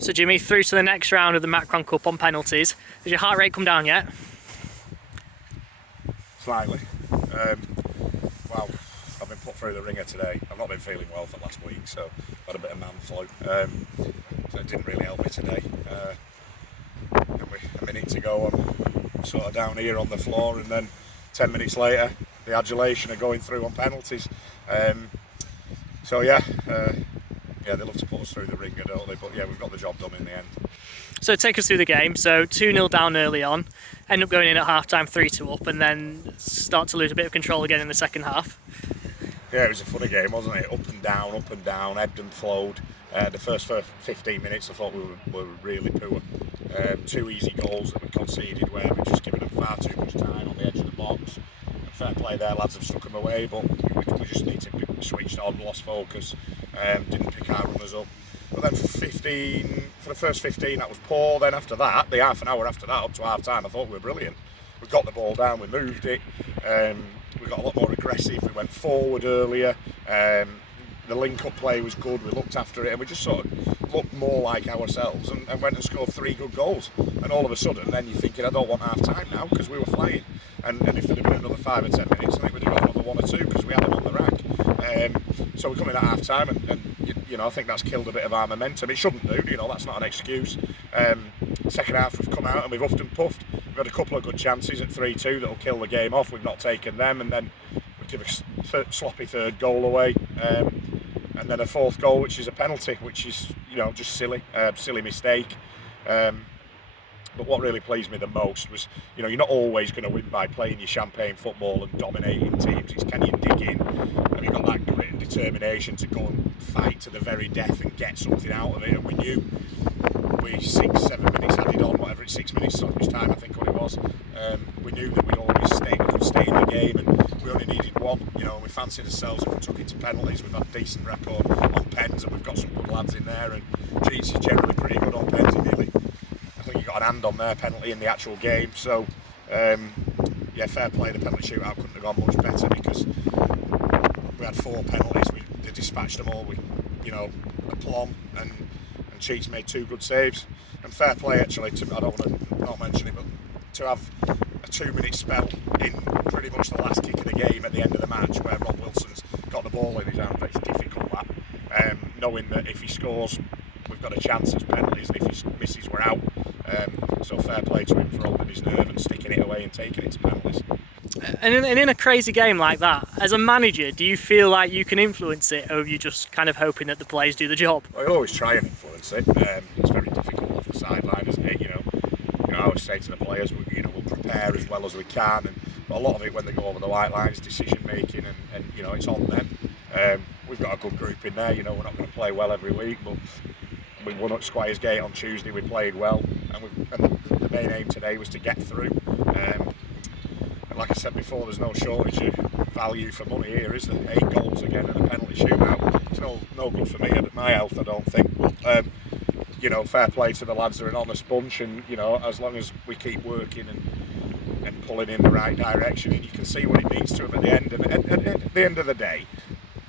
So Jimmy, through to the next round of the Macron Cup on penalties. Has your heart rate come down yet? Slightly. Well, I've been put through the ringer today. I've not been feeling well for last week, so I've had a bit of man flu. So it didn't really help me today. A minute to go, I'm sort of down here on the floor, and then 10 minutes later, the adulation of going through on penalties. They love to put us through the ringer, don't they? But yeah, we've got the job done in the end. So take us through the game. So 2-0 down early on, end up going in at half-time 3-2 up, and then start to lose a bit of control again in the second half. Yeah, it was a funny game, wasn't it? Up and down, ebbed and flowed. The first 15 minutes I thought we were really poor. 2 easy goals that we conceded where we'd just given them far too much time on the edge of the box. And fair play there, lads have stuck them away, but we just need to be switched on, lost focus, didn't pick our runners up. But then for the first 15 that was poor. Then after that, the half an hour after that up to half time, I thought we were brilliant. We got the ball down, we moved it, we got a lot more aggressive, we went forward earlier, the link-up play was good, we looked after it, and we just sort of looked more like ourselves and went and scored 3 good goals. And all of a sudden, then you're thinking, I don't want half-time now, because we were flying. And if there'd been another 5 or 10 minutes, I think we'd have got another 1 or 2, because we had them on the rack. So we're coming at half-time, and I think that's killed a bit of our momentum. It shouldn't do, that's not an excuse. Second half we've come out and we've huffed and puffed. We've had a couple of good chances at 3-2 that'll kill the game off. We've not taken them, and then we give a sloppy third goal away. And then a fourth goal, which is a penalty, which is, just silly mistake. But what really pleased me the most was, you're not always going to win by playing your champagne football and dominating teams. It's can you dig in? Have you got that grit and determination to go and fight to the very death and get something out of it? And we knew 6-7 minutes added on, whatever it's 6 minutes stoppage time, I think what it was. We knew that we'd always stay in the game, and we only needed one. We fancied ourselves if we took it to penalties. We've had a decent record on pens, and we've got some good lads in there. And Jeets is generally pretty good on pens. I think he got an hand on their penalty in the actual game. So fair play. The penalty shootout couldn't have gone much better because we had 4 penalties. They dispatched them all with aplomb, and Cheats made 2 good saves. And fair play actually to, I don't want to not mention it, but to have a 2-minute spell in pretty much the last kick of the game at the end of the match where Rob Wilson's got the ball in his hand. It's difficult that, knowing that if he scores we've got a chance as penalties, and if he misses we're out. So fair play to him for holding his nerve and sticking it away and taking it to penalties. And in a crazy game like that, as a manager, do you feel like you can influence it, or are you just kind of hoping that the players do the job? I always try and influence it. It's very difficult off the sideline, isn't it? I always say to the players, we'll prepare as well as we can, and a lot of it when they go over the white line is decision making, and it's on them. We've got a good group in there. We're not going to play well every week, but we won at Squires Gate on Tuesday. We played well, and the main aim today was to get through. And like I said before, there's no shortage of value for money here, is there? 8 goals again and a penalty shootout. It's no good for me at my health, I don't think. But, fair play to the lads. They're an honest bunch, and as long as we keep working and pulling in the right direction, and you can see what it means to them at the end. And at the end of the day,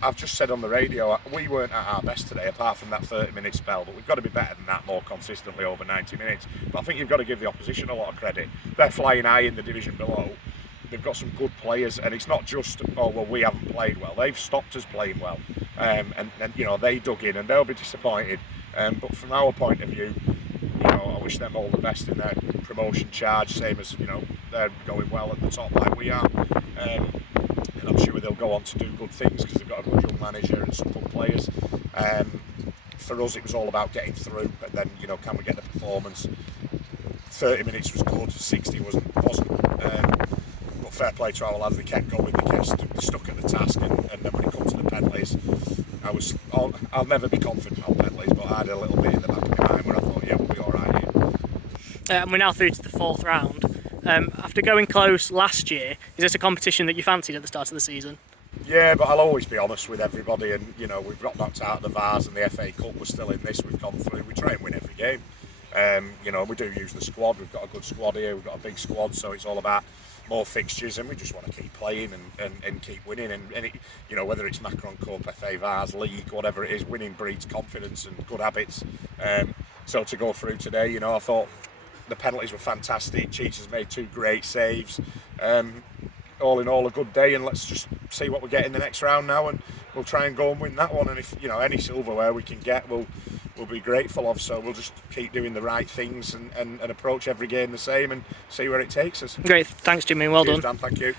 I've just said on the radio, we weren't at our best today, apart from that 30-minute spell, but we've got to be better than that more consistently over 90 minutes. But I think you've got to give the opposition a lot of credit. They're flying high in the division below. They've got some good players, and it's not just, we haven't played well. They've stopped us playing well, and they dug in, and they'll be disappointed. But from our point of view, I wish them all the best in their promotion charge, same as they're going well at the top like we are. And I'm sure they'll go on to do good things because they've got a good young manager and some good players. For us, it was all about getting through, and then can we get the performance? 30 minutes was good, 60 wasn't. But fair play to our lads. They kept going, they kept stuck at the task, and then when it comes to the penalties, I'll never be confident on penalties, but I had a little bit in the back of my mind where I thought, we'll be all right here. And we're now through to the 4th round. After going close last year, is this a competition that you fancied at the start of the season? Yeah, but I'll always be honest with everybody, and we've got knocked out of the Vars and the FA Cup. We're still in this. We've gone through. We try and win every game. We do use the squad. We've got a good squad here. We've got a big squad, so it's all about more fixtures, and we just want to keep playing and keep winning. And it, you know, whether it's Macron Cup, FA Vars, League, whatever it is, winning breeds confidence and good habits. So to go through today, you know, I thought the penalties were fantastic. Cheetah's made 2 great saves. All in all, a good day, and let's just see what we get in the next round now, and we'll try and go and win that one. And if, you know, any silverware we can get, we'll be grateful of. So we'll just keep doing the right things and approach every game the same and see where it takes us. Great, thanks Jimmy, well Cheers, done. Dan, thank you.